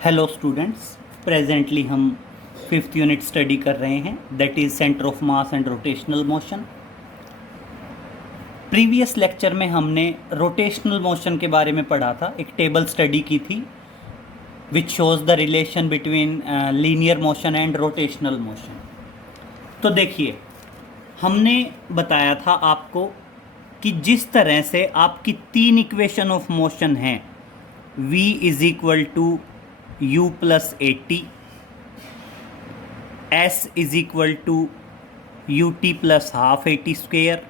Hello students, presently हम fifth unit study कर रहे हैं, that is centre of mass and rotational motion. Previous lecture में हमने रोटेशनल मोशन के बारे में पढ़ा था, एक टेबल स्टडी की थी which shows the relation between linear motion and rotational motion. तो देखिए, हमने बताया था आपको कि जिस तरह से आपकी तीन इक्वेशन ऑफ मोशन हैं, v is equal to u plus A T, s is equal to U T plus half A T square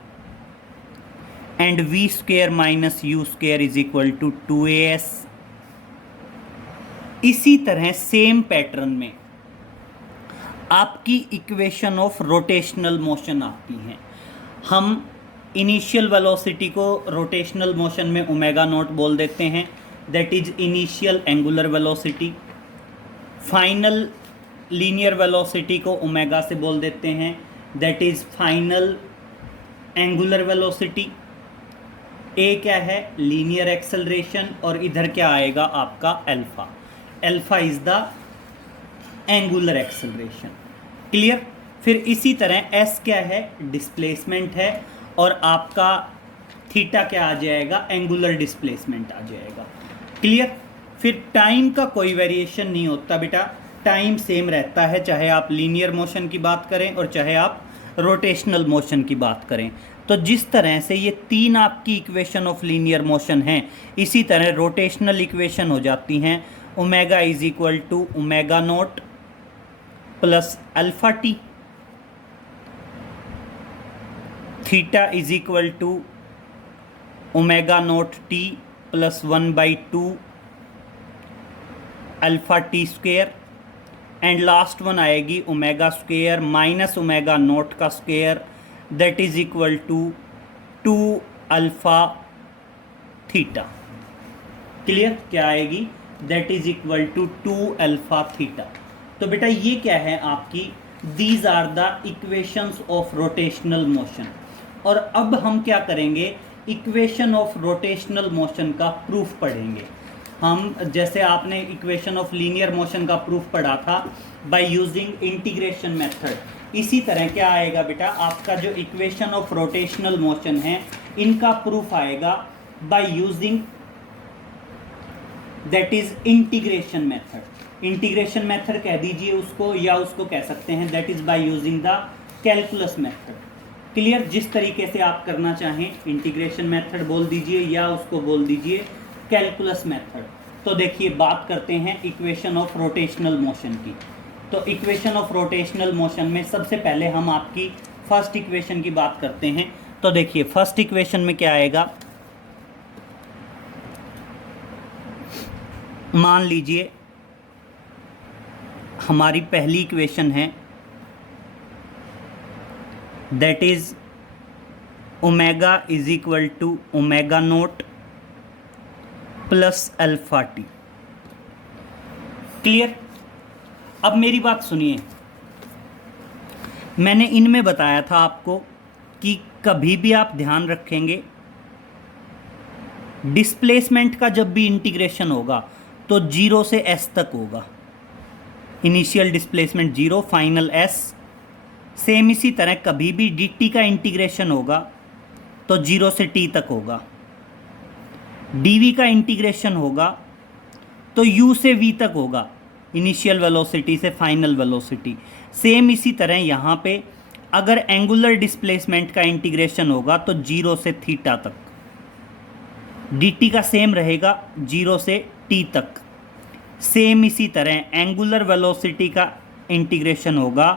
and v square minus U square is equal to 2as। इसी तरह same pattern में आपकी equation of rotational motion आती हैं। हम initial velocity को rotational motion में omega nought बोल देते हैं, that is initial angular velocity. Final linear velocity को ओमेगा से बोल देते हैं, that is final angular velocity. A क्या है? लीनियर एक्सेलरेशन, और इधर क्या आएगा आपका alpha. Alpha is the angular acceleration. Clear? फिर इसी तरह एस क्या है? डिस्प्लेसमेंट है, और आपका थीटा क्या आ जाएगा? एंगुलर डिस्प्लेसमेंट आ जाएगा। क्लियर? फिर टाइम का कोई वेरिएशन नहीं होता बेटा, टाइम सेम रहता है, चाहे आप लीनियर मोशन की बात करें और चाहे आप रोटेशनल मोशन की बात करें। तो जिस तरह से ये तीन आपकी इक्वेशन ऑफ लीनियर मोशन हैं, इसी तरह रोटेशनल इक्वेशन हो जाती हैं। Omega is equal to omega nought plus alpha T, theta is equal to omega not T plus 1/2 alpha T square, and last one आएगी omega square minus omega nought का square, that is equal to 2 alpha theta. Clear? क्या आएगी? That is equal to 2 alpha theta. तो बेटा ये क्या है आपकी? These are the equations of rotational motion. और अब हम क्या करेंगे? इक्वेशन ऑफ रोटेशनल मोशन का प्रूफ पढ़ेंगे हम। जैसे आपने इक्वेशन ऑफ लीनियर मोशन का प्रूफ पढ़ा था बाय यूजिंग इंटीग्रेशन मेथड, इसी तरह क्या आएगा बेटा? आपका जो इक्वेशन ऑफ रोटेशनल मोशन है, इनका प्रूफ आएगा by using that is integration method. Integration method कह दीजिए उसको, या उसको कह सकते हैं that is by using the calculus method. Clear? जिस तरीके से आप करना चाहें, इंटीग्रेशन मेथड बोल दीजिए या उसको बोल दीजिए कैलकुलस मेथड। तो देखिए, बात करते हैं इक्वेशन ऑफ रोटेशनल मोशन की। तो इक्वेशन ऑफ रोटेशनल मोशन में सबसे पहले हम आपकी फर्स्ट इक्वेशन की बात करते हैं। तो देखिए, फर्स्ट इक्वेशन में क्या आएगा? मान लीजिए हमारी पहली इक्वेशन है, that is omega is equal to omega not plus alpha T. Clear? अब मेरी बात सुनिए, मैंने इनमें बताया था आपको कि कभी भी आप ध्यान रखेंगे, डिस्प्लेसमेंट का जब भी इंटीग्रेशन होगा तो 0 से s तक होगा। Initial displacement 0, final s। Same इसी तरह कभी भी dt का इंटीग्रेशन होगा तो 0 से t तक होगा। dv का इंटीग्रेशन होगा तो u से v तक होगा, इनिशियल वेलोसिटी से फाइनल वेलोसिटी। सेम इसी तरह यहाँ पे अगर एंगुलर डिस्प्लेसमेंट का इंटीग्रेशन होगा तो 0 से थीटा तक, dt का सेम रहेगा 0 से t तक। सेम इसी तरह एंगुलर वेलोसिटी का इंटीग्रेशन होगा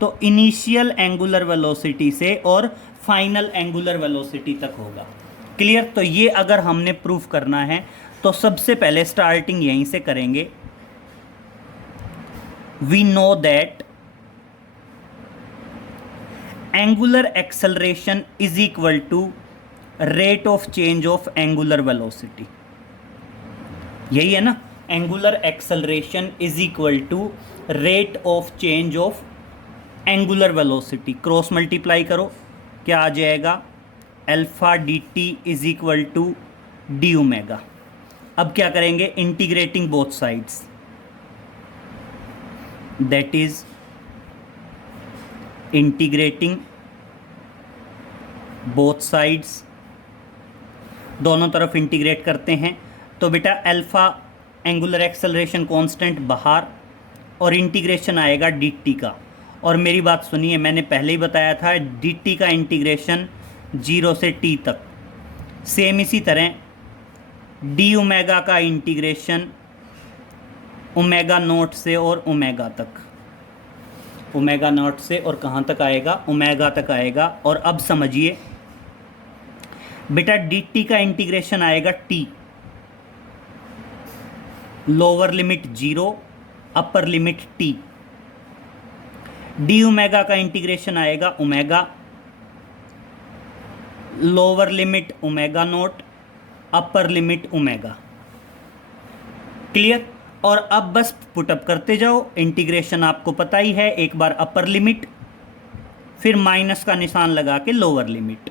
तो इनिशियल एंगुलर वेलोसिटी से और फाइनल एंगुलर वेलोसिटी तक होगा। क्लियर? तो ये अगर हमने प्रूफ करना है तो सबसे पहले स्टार्टिंग यहीं से करेंगे। We know that angular acceleration is equal to rate of change of angular velocity. यही है ना? Angular acceleration is equal to rate of change of angular velocity. Cross multiply करो, क्या आ जाएगा? Alpha D T is equal to D omega. अब क्या करेंगे? Integrating both sides, that is integrating both sides, दोनों तरफ इंटीग्रेट करते हैं। तो बेटा अल्फ़ा एंगुलर एक्सेलरेशन कांस्टेंट बाहर, और इंटीग्रेशन आएगा dt का। और मेरी बात सुनिए, मैंने पहले ही बताया था dt का इंटीग्रेशन 0 से t तक। सेम इसी तरह डी ओमेगा का इंटीग्रेशन ओमेगा नोट से और ओमेगा तक, ओमेगा नॉट से और कहाँ तक आएगा, ओमेगा तक आएगा। और अब समझिए बेटा dt का इंटीग्रेशन आएगा t, lower limit 0, upper limit t। D omega का इंटीग्रेशन आएगा omega, lower limit omega not, upper limit omega. Clear. और अब बस पुटअप करते जाओ, इंटीग्रेशन आपको पता ही है, एक बार अपर लिमिट, फिर माइनस का निशान लगा के लोअर लिमिट।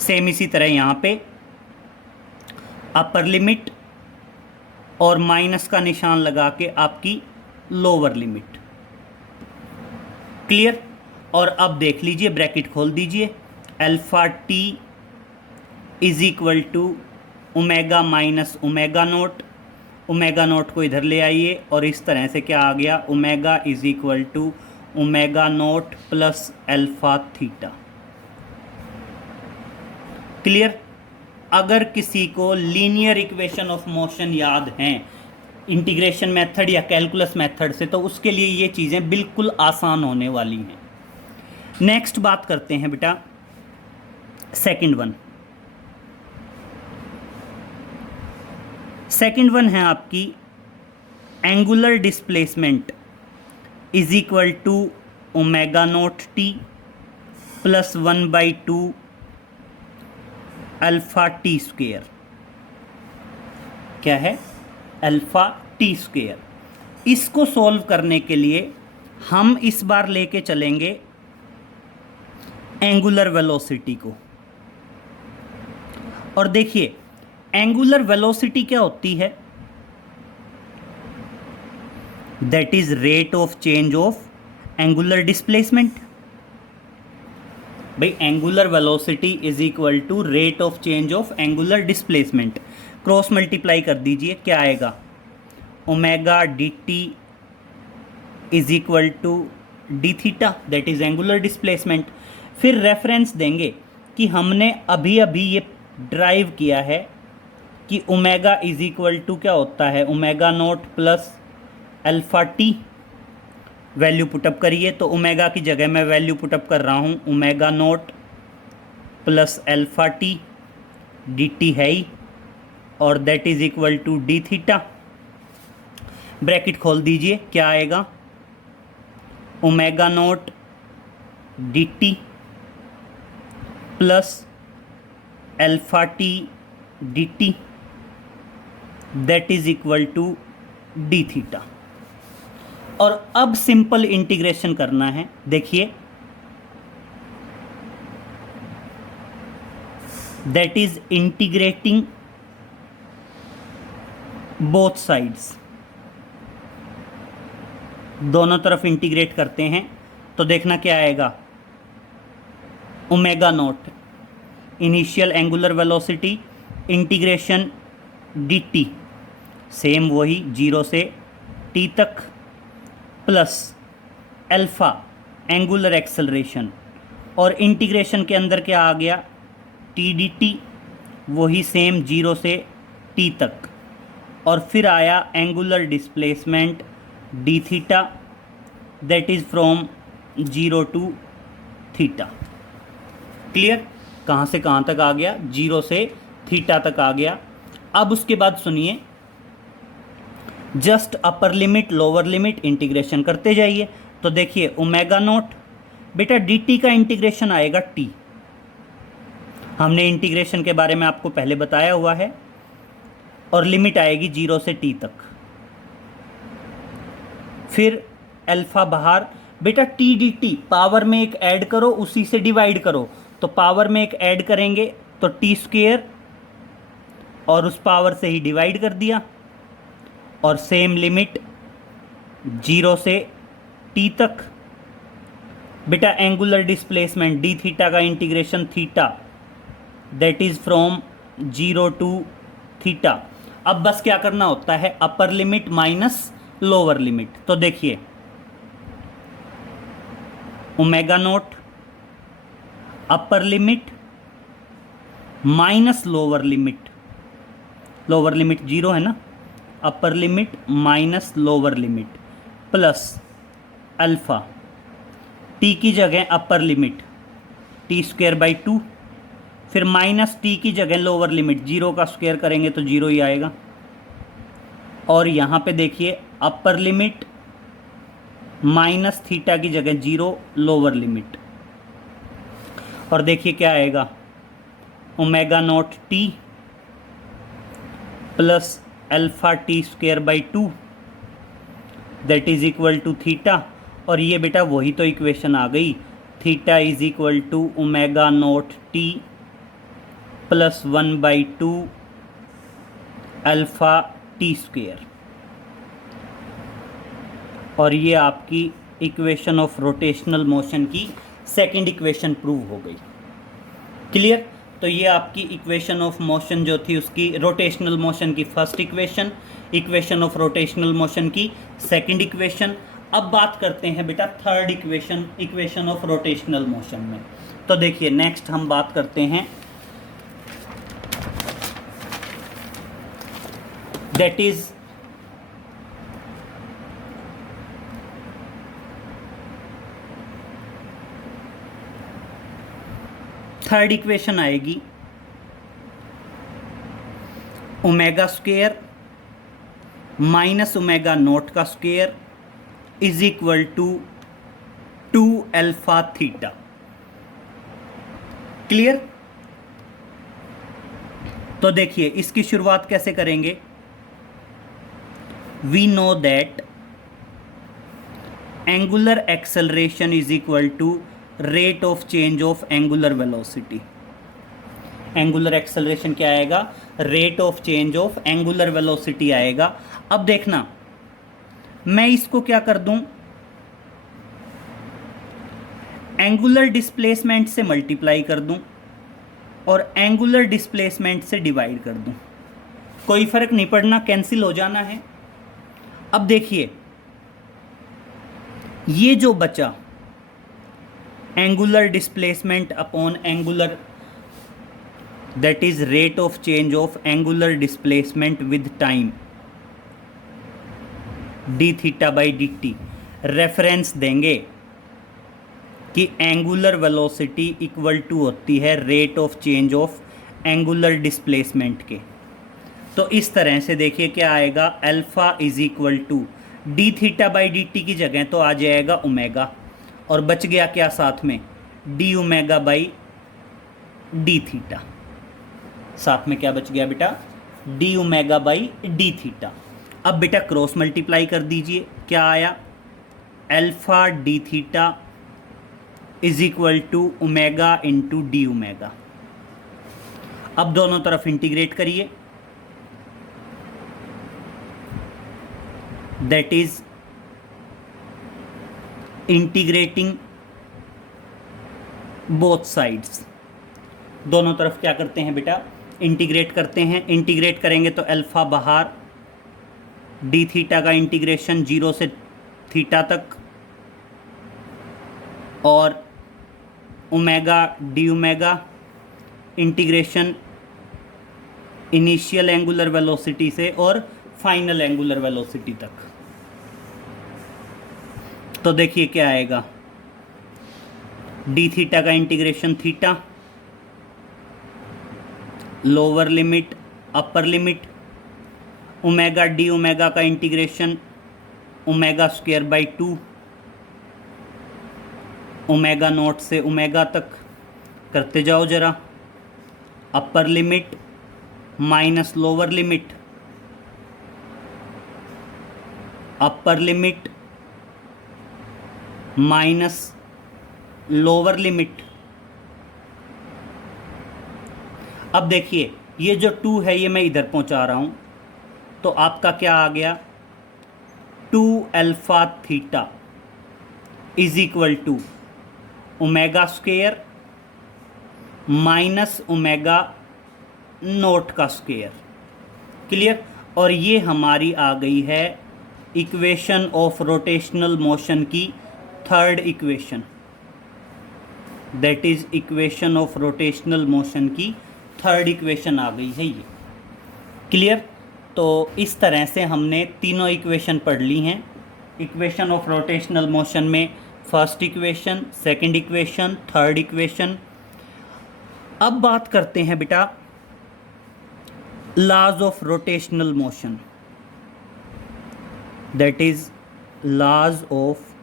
सेम इसी तरह यहां पे अपर लिमिट और माइनस का निशान लगा के आपकी लोअर लिमिट। क्लियर। और अब देख लीजिए, ब्रैकेट खोल दीजिए, alpha T is equal to omega minus omega not. Omega not को इधर ले आइए और इस तरह से क्या आ गया, omega is equal to omega not plus alpha theta. Clear. अगर किसी को लीनियर इक्वेशन ऑफ मोशन याद हैं इंटीग्रेशन मेथड या कैलकुलस मेथड से, तो उसके लिए ये चीज़ें बिल्कुल आसान होने वाली हैं। नेक्स्ट बात करते हैं बेटा सेकंड वन। सेकंड वन है आपकी angular displacement is equal to omega not T plus 1/2 alpha T square. क्या है, अल्फा टी स्क्वेयर। इसको सॉल्व करने के लिए हम इस बार लेके चलेंगे एंगुलर वेलोसिटी को। और देखिए एंगुलर वेलोसिटी क्या होती है, that is rate of change of angular displacement. भाई angular velocity is equal to rate of change of angular displacement. Cross multiply कर दीजिए, क्या आएगा, omega D T is equal to D theta, that is angular displacement. फिर reference देंगे कि हमने अभी अभी ये ड्राइव किया है कि ओमेगा इज इक्वल टू क्या होता है, omega not plus alpha T. Value put up करिए, तो ओमेगा की जगह मैं वैल्यू पुटअप कर रहा हूँ omega not plus alpha T, D T है ही, और that is equal to D theta. Bracket खोल दीजिए, क्या आएगा, omega not D T plus alpha T D T, that is equal to D theta. और अब सिंपल इंटीग्रेशन करना है। देखिए that is integrating both sides, दोनों तरफ इंटीग्रेट करते हैं तो देखना क्या आएगा, omega not initial angular velocity integration D T, same वही 0 से t तक, प्लस अल्फ़ा एंगुलर एक्सेलरेशन, और इंटीग्रेशन के अंदर क्या आ गया, टी डी टी, वही सेम 0 से t तक, और फिर आया angular displacement D theta, that is from 0 to theta. Clear. कहाँ से कहाँ तक आ गया, 0 से थीटा तक आ गया। अब उसके बाद सुनिए, just upper limit lower limit integration करते जाइए। तो देखिए ओमेगा नोट, बेटा डी टी का इंटीग्रेशन आएगा t, हमने इंटीग्रेशन के बारे में आपको पहले बताया हुआ है, और लिमिट आएगी 0 से t तक। फिर अल्फा बाहर, बेटा टी डी टी पावर में एक ऐड करो, उसी से डिवाइड करो, तो पावर में एक ऐड करेंगे तो टी स्क्वेयर, और उस पावर से ही डिवाइड कर दिया, और सेम लिमिट 0 से t तक। बेटा एंगुलर डिस्प्लेसमेंट डी थीटा का integration theta, that is from 0 to theta. अब बस क्या करना होता है, upper limit minus lower limit. तो देखिए omega not upper limit minus lower limit, lower limit 0 है ना, upper limit minus lower limit plus alpha, T की जगह upper limit T square by 2, फिर माइनस टी की जगह लोअर लिमिट 0 का स्क्वायर करेंगे तो 0 ही आएगा। और यहाँ पे देखिए अपर लिमिट माइनस थीटा की जगह 0 लोअर लिमिट, और देखिए क्या आएगा, omega not T plus alpha T square by 2 that is equal to theta. और ये बेटा वही तो इक्वेशन आ गई, theta is equal to omega not T plus 1/2 alpha T square. और ये आपकी इक्वेशन ऑफ रोटेशनल मोशन की सेकंड इक्वेशन प्रूव हो गई। क्लियर? तो ये आपकी इक्वेशन ऑफ मोशन जो थी उसकी रोटेशनल मोशन की first equation, equation of rotational motion की सेकंड इक्वेशन। अब बात करते हैं बेटा third equation, equation of rotational motion में। तो देखिए नेक्स्ट हम बात करते हैं दैट इज थर्ड इक्वेशन आएगी omega square minus omega note का square is equal to 2 alpha theta. Clear? तो देखिए इसकी शुरुआत कैसे करेंगे, we know that angular acceleration is equal to rate of change of angular velocity. Angular acceleration क्या आएगा, rate of change of angular velocity आएगा। अब देखना मैं इसको क्या कर दूं, एंगुलर डिस्प्लेसमेंट से मल्टीप्लाई कर दूं और एंगुलर डिस्प्लेसमेंट से डिवाइड कर दूं, कोई फर्क नहीं पड़ना, कैंसिल हो जाना है। अब देखिए ये जो बचा angular displacement upon angular, that is rate of change of angular displacement with time D theta by D T, reference देंगे कि एंगुलर वेलोसिटी इक्वल टू होती है rate of change of angular displacement के। तो इस तरह से देखिए क्या आएगा, alpha is equal to D theta by D T की जगह तो आ जाएगा ओमेगा, और बच गया क्या साथ में, D omega by D theta. साथ में क्या बच गया बेटा, D omega by D theta. अब बेटा क्रॉस मल्टीप्लाई कर दीजिए, क्या आया, alpha D theta is equal to omega into D omega. अब दोनों तरफ इंटीग्रेट करिए, that is integrating both sides. दोनों तरफ क्या करते हैं बेटा, इंटीग्रेट करते हैं। इंटीग्रेट करेंगे तो अल्फा बाहर, डी थीटा का इंटीग्रेशन 0 से थीटा तक, और omega D omega integration initial angular velocity से और फाइनल एंगुलर वेलोसिटी तक। तो देखिए क्या आएगा, डी थीटा का integration theta, lower limit upper limit, omega D omega का integration omega square by 2 omega nought से ओमेगा तक करते जाओ जरा, upper limit minus lower limit, upper limit minus lower limit. अब देखिए ये जो 2 है ये मैं इधर पहुंचा रहा हूं, तो आपका क्या आ गया, two alpha theta is equal to omega square minus omega note का स्क्वेयर। क्लियर। और ये हमारी आ गई है इक्वेशन ऑफ रोटेशनल मोशन की third equation, that is equation of rotational motion की थर्ड इक्वेशन आ गई है ये। क्लियर। तो इस तरह से हमने तीनों इक्वेशन पढ़ ली हैं। इक्वेशन ऑफ रोटेशनल मोशन में first equation, second equation, third equation. अब बात करते हैं बेटा laws of rotational motion, that is laws of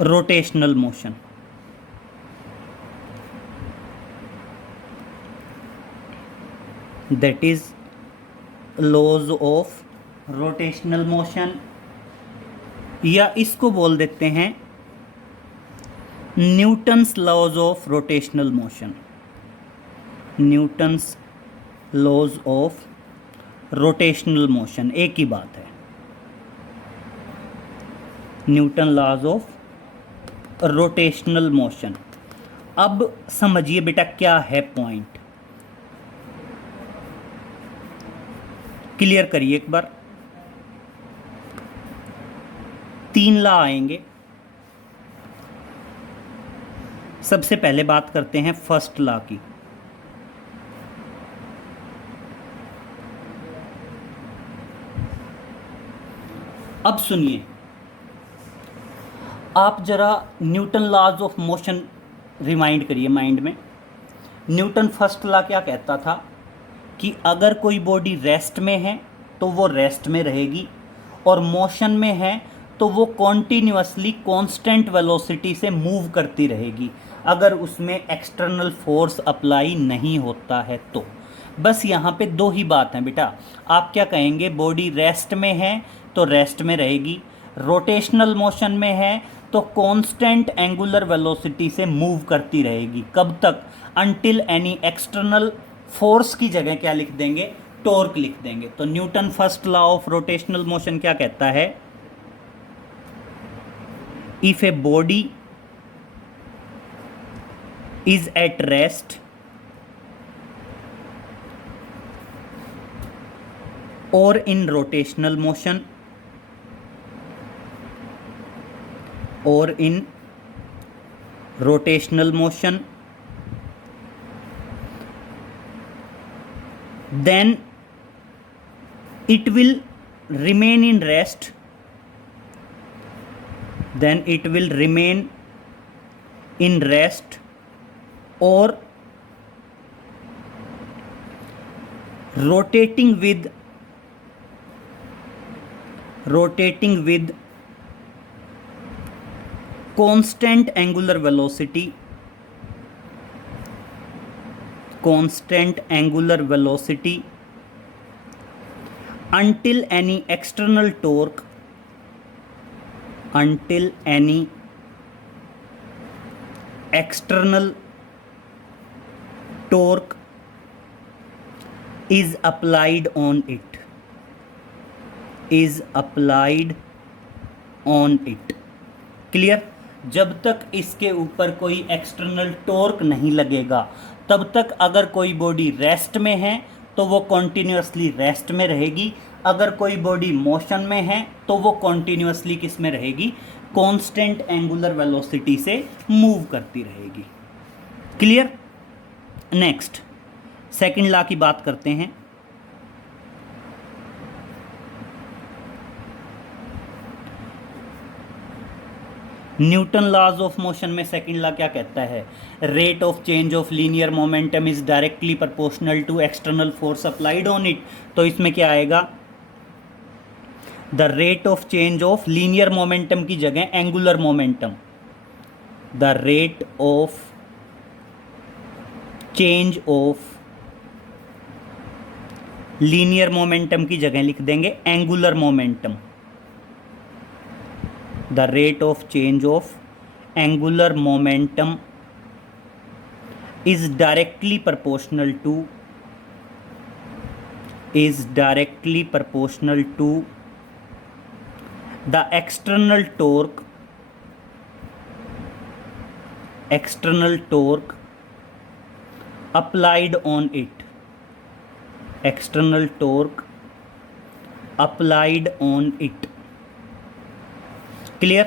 rotational motion. That is laws of rotational motion, या इसको बोल देते हैं Newton's laws of rotational motion. Newton's laws of rotational motion एक ही बात है। Newton laws of rotational motion. अब समझिए बेटा क्या है पॉइंट, क्लियर करिए एक बार। तीन लॉ आएंगे। सबसे पहले बात करते हैं फर्स्ट लॉ की। अब सुनिए, आप जरा Newton laws of motion remind करिए माइंड में। न्यूटन फर्स्ट लॉ क्या कहता था कि अगर कोई बॉडी रेस्ट में है तो वो रेस्ट में रहेगी, और मोशन में है तो वो कॉन्टीन्यूअसली कांस्टेंट वेलोसिटी से मूव करती रहेगी, अगर उसमें एक्सटर्नल फोर्स अप्लाई नहीं होता है तो। बस यहाँ पे दो ही बात हैं बेटा। आप क्या कहेंगे, बॉडी रेस्ट में है तो रेस्ट में रहेगी, रोटेशनल मोशन में है तो कांस्टेंट एंगुलर वेलोसिटी से मूव करती रहेगी। कब तक? अनटिल एनी एक्सटर्नल फोर्स की जगह क्या लिख देंगे, टॉर्क लिख देंगे। तो Newton first law of rotational motion क्या कहता है, if a body is at rest or in rotational motion then it will remain in rest, or rotating with constant angular velocity until any external torque is applied on it. Clear? जब तक इसके ऊपर कोई external torque नहीं लगेगा तब तक अगर कोई बॉडी रेस्ट में है तो वो कॉन्टीन्यूअसली रेस्ट में रहेगी, अगर कोई बॉडी मोशन में है तो वो कॉन्टीन्यूअसली किस में रहेगी, कांस्टेंट एंगुलर वेलोसिटी से मूव करती रहेगी। क्लियर? नेक्स्ट सेकंड लॉ की बात करते हैं। न्यूटन लॉज ऑफ मोशन में सेकंड लॉ क्या कहता है, rate of change of linear momentum is directly proportional to external force applied on it. तो इसमें क्या आएगा, the rate of change of linear momentum की जगह angular momentum, the rate of change of linear momentum की जगह लिख देंगे angular momentum. The rate of change of angular momentum is directly proportional to is directly proportional to the external torque applied on it. External torque applied on it. Clear?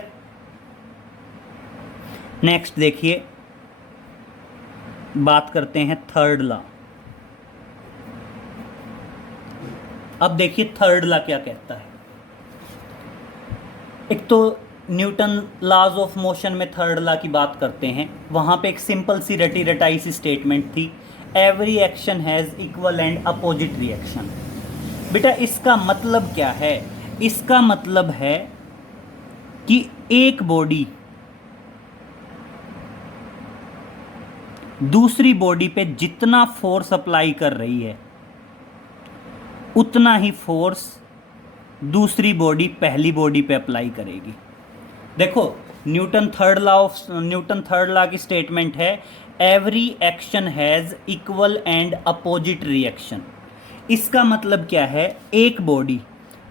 Next देखिए, बात करते हैं third law. अब देखिए third law क्या कहता है। एक तो न्यूटन लॉज ऑफ मोशन में थर्ड लॉ की बात करते हैं, वहां पे एक सिंपल सी रटी रटाई सी स्टेटमेंट थी, every action has equal and opposite reaction. बेटा इसका मतलब क्या है? इसका मतलब है कि एक बॉडी दूसरी बॉडी पे जितना फोर्स अप्लाई कर रही है उतना ही फोर्स दूसरी बॉडी पहली बॉडी पे अप्लाई करेगी। देखो न्यूटन थर्ड लॉ की स्टेटमेंट है, every action has equal and opposite reaction. इसका मतलब क्या है? एक बॉडी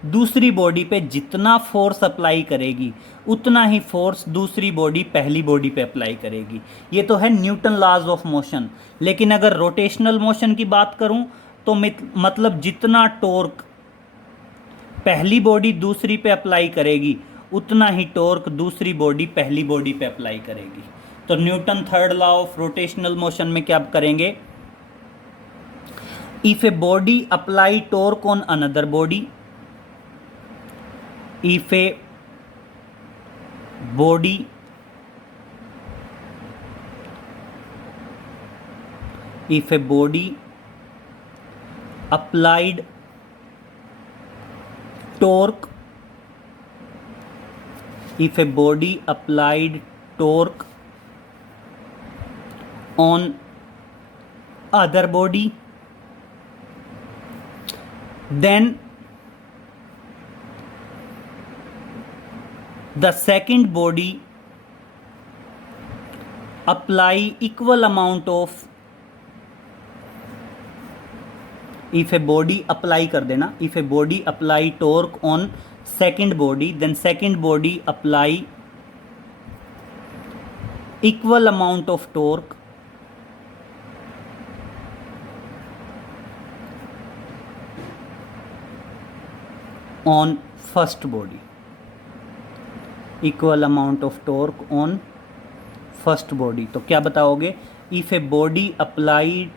दूसरी बॉडी पे जितना फोर्स अप्लाई करेगी उतना ही फोर्स दूसरी बॉडी पहली बॉडी पे अप्लाई करेगी। ये तो है न्यूटन लॉज ऑफ मोशन। लेकिन अगर रोटेशनल मोशन की बात करूं तो मतलब जितना टॉर्क पहली बॉडी दूसरी पे अप्लाई करेगी उतना ही टॉर्क दूसरी बॉडी पहली बॉडी पे अप्लाई करेगी। तो Newton third law of rotational motion में क्या करेंगे? If a body apply torque on another body, if a body applied torque on other body, then the second body apply equal amount of, if a body apply कर देना, if a body apply torque on second body, then second body apply equal amount of torque on first body, equal amount of torque on first body. तो क्या बताओगे? If a body apply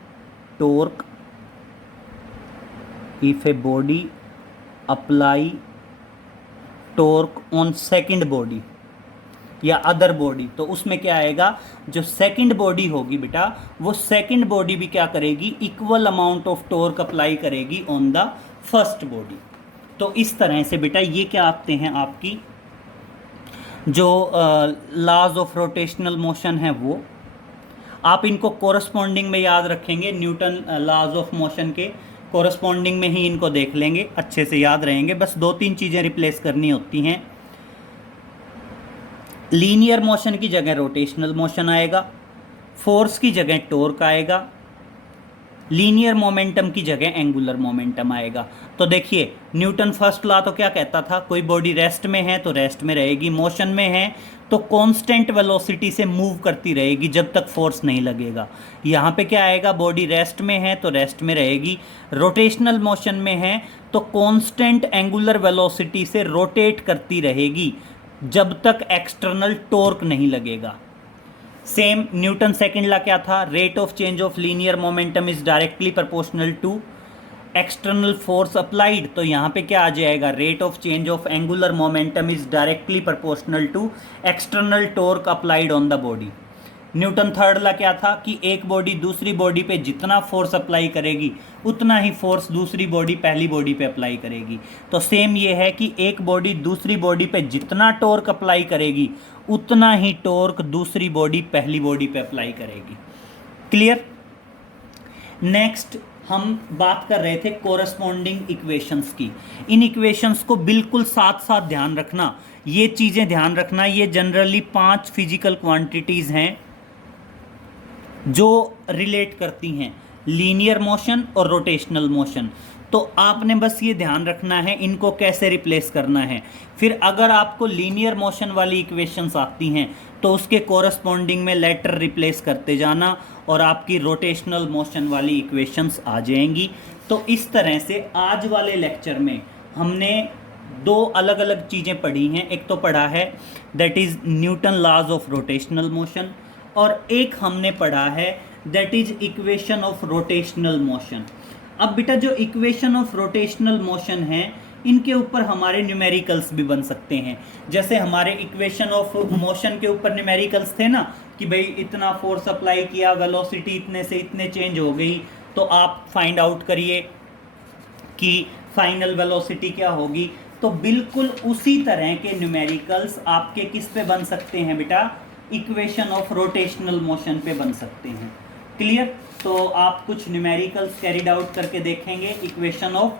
torque on second body या other body, तो उसमें क्या आएगा? जो second body होगी बेटा, वो सेकंड बॉडी भी क्या करेगी? Equal amount of torque apply करेगी ऑन द फर्स्ट बॉडी। तो इस तरह से बेटा ये क्या आते हैं आपकी जो लॉज ऑफ रोटेशनल मोशन है, वो आप इनको कोरस्पॉन्डिंग में याद रखेंगे। न्यूटन लॉज ऑफ मोशन के कोरस्पॉन्डिंग में ही इनको देख लेंगे, अच्छे से याद रहेंगे। बस 2-3 चीज़ें रिप्लेस करनी होती हैं। लीनियर मोशन की जगह रोटेशनल मोशन आएगा, फोर्स की जगह टॉर्क आएगा, लीनियर मोमेंटम की जगह एंगुलर मोमेंटम आएगा। तो देखिए न्यूटन फर्स्ट लॉ तो क्या कहता था? कोई बॉडी रेस्ट में है तो रेस्ट में रहेगी, मोशन में है तो कांस्टेंट वेलोसिटी से मूव करती रहेगी जब तक फोर्स नहीं लगेगा। यहाँ पे क्या आएगा? बॉडी रेस्ट में है तो रेस्ट में रहेगी, रोटेशनल मोशन में है तो कांस्टेंट एंगुलर वेलोसिटी से रोटेट करती रहेगी जब तक एक्सटर्नल टॉर्क नहीं लगेगा। सेम न्यूटन सेकंड लॉ क्या था? Rate of change of linear momentum is directly proportional to external force applied. तो यहाँ पे क्या आ जाएगा? Rate of change of angular momentum is directly proportional to external torque applied on the body. Newton third law क्या था? कि एक बॉडी दूसरी बॉडी पे जितना फोर्स अप्लाई करेगी उतना ही फोर्स दूसरी बॉडी पहली बॉडी पे अप्लाई करेगी। तो सेम ये है कि एक बॉडी दूसरी बॉडी पे जितना टॉर्क अप्लाई करेगी उतना ही टॉर्क दूसरी बॉडी पहली बॉडी पे अप्लाई करेगी। क्लियर? नेक्स्ट हम बात कर रहे थे कोरस्पॉन्डिंग इक्वेशंस की। इन इक्वेशंस को बिल्कुल साथ साथ ध्यान रखना, ये चीज़ें ध्यान रखना। ये जनरली 5 फिजिकल क्वांटिटीज़ हैं जो रिलेट करती हैं। लीनियर मोशन और रोटेशनल मोशन। तो आपने बस ये ध्यान रखना है इनको कैसे रिप्लेस करना है। फिर अगर आपको लीनियर मोशन वाली इक्वेशंस आती हैं तो उसके कोरस्पॉन्डिंग में लेटर रिप्लेस करते जाना और आपकी रोटेशनल मोशन वाली इक्वेशंस आ जाएंगी। तो इस तरह से आज वाले लेक्चर में हमने दो अलग अलग चीज़ें पढ़ी हैं। एक तो पढ़ा है that is Newton laws of rotational motion, और एक हमने पढ़ा है that is equation of rotational motion. अब बेटा जो इक्वेशन ऑफ रोटेशनल मोशन है इनके ऊपर हमारे न्यूमेरिकल्स भी बन सकते हैं। जैसे हमारे इक्वेशन ऑफ मोशन के ऊपर न्यूमेरिकल्स थे ना कि भाई इतना फोर्स अप्लाई किया, वेलोसिटी इतने से इतने चेंज हो गई, तो आप फाइंड आउट करिए कि फाइनल वेलोसिटी क्या होगी। तो बिल्कुल उसी तरह के न्यूमेरिकल्स आपके किस पे बन सकते हैं बेटा, इक्वेशन ऑफ रोटेशनल मोशन पे बन सकते हैं। क्लियर? तो आप कुछ न्यूमेरिकल्स कैरिड आउट करके देखेंगे इक्वेशन ऑफ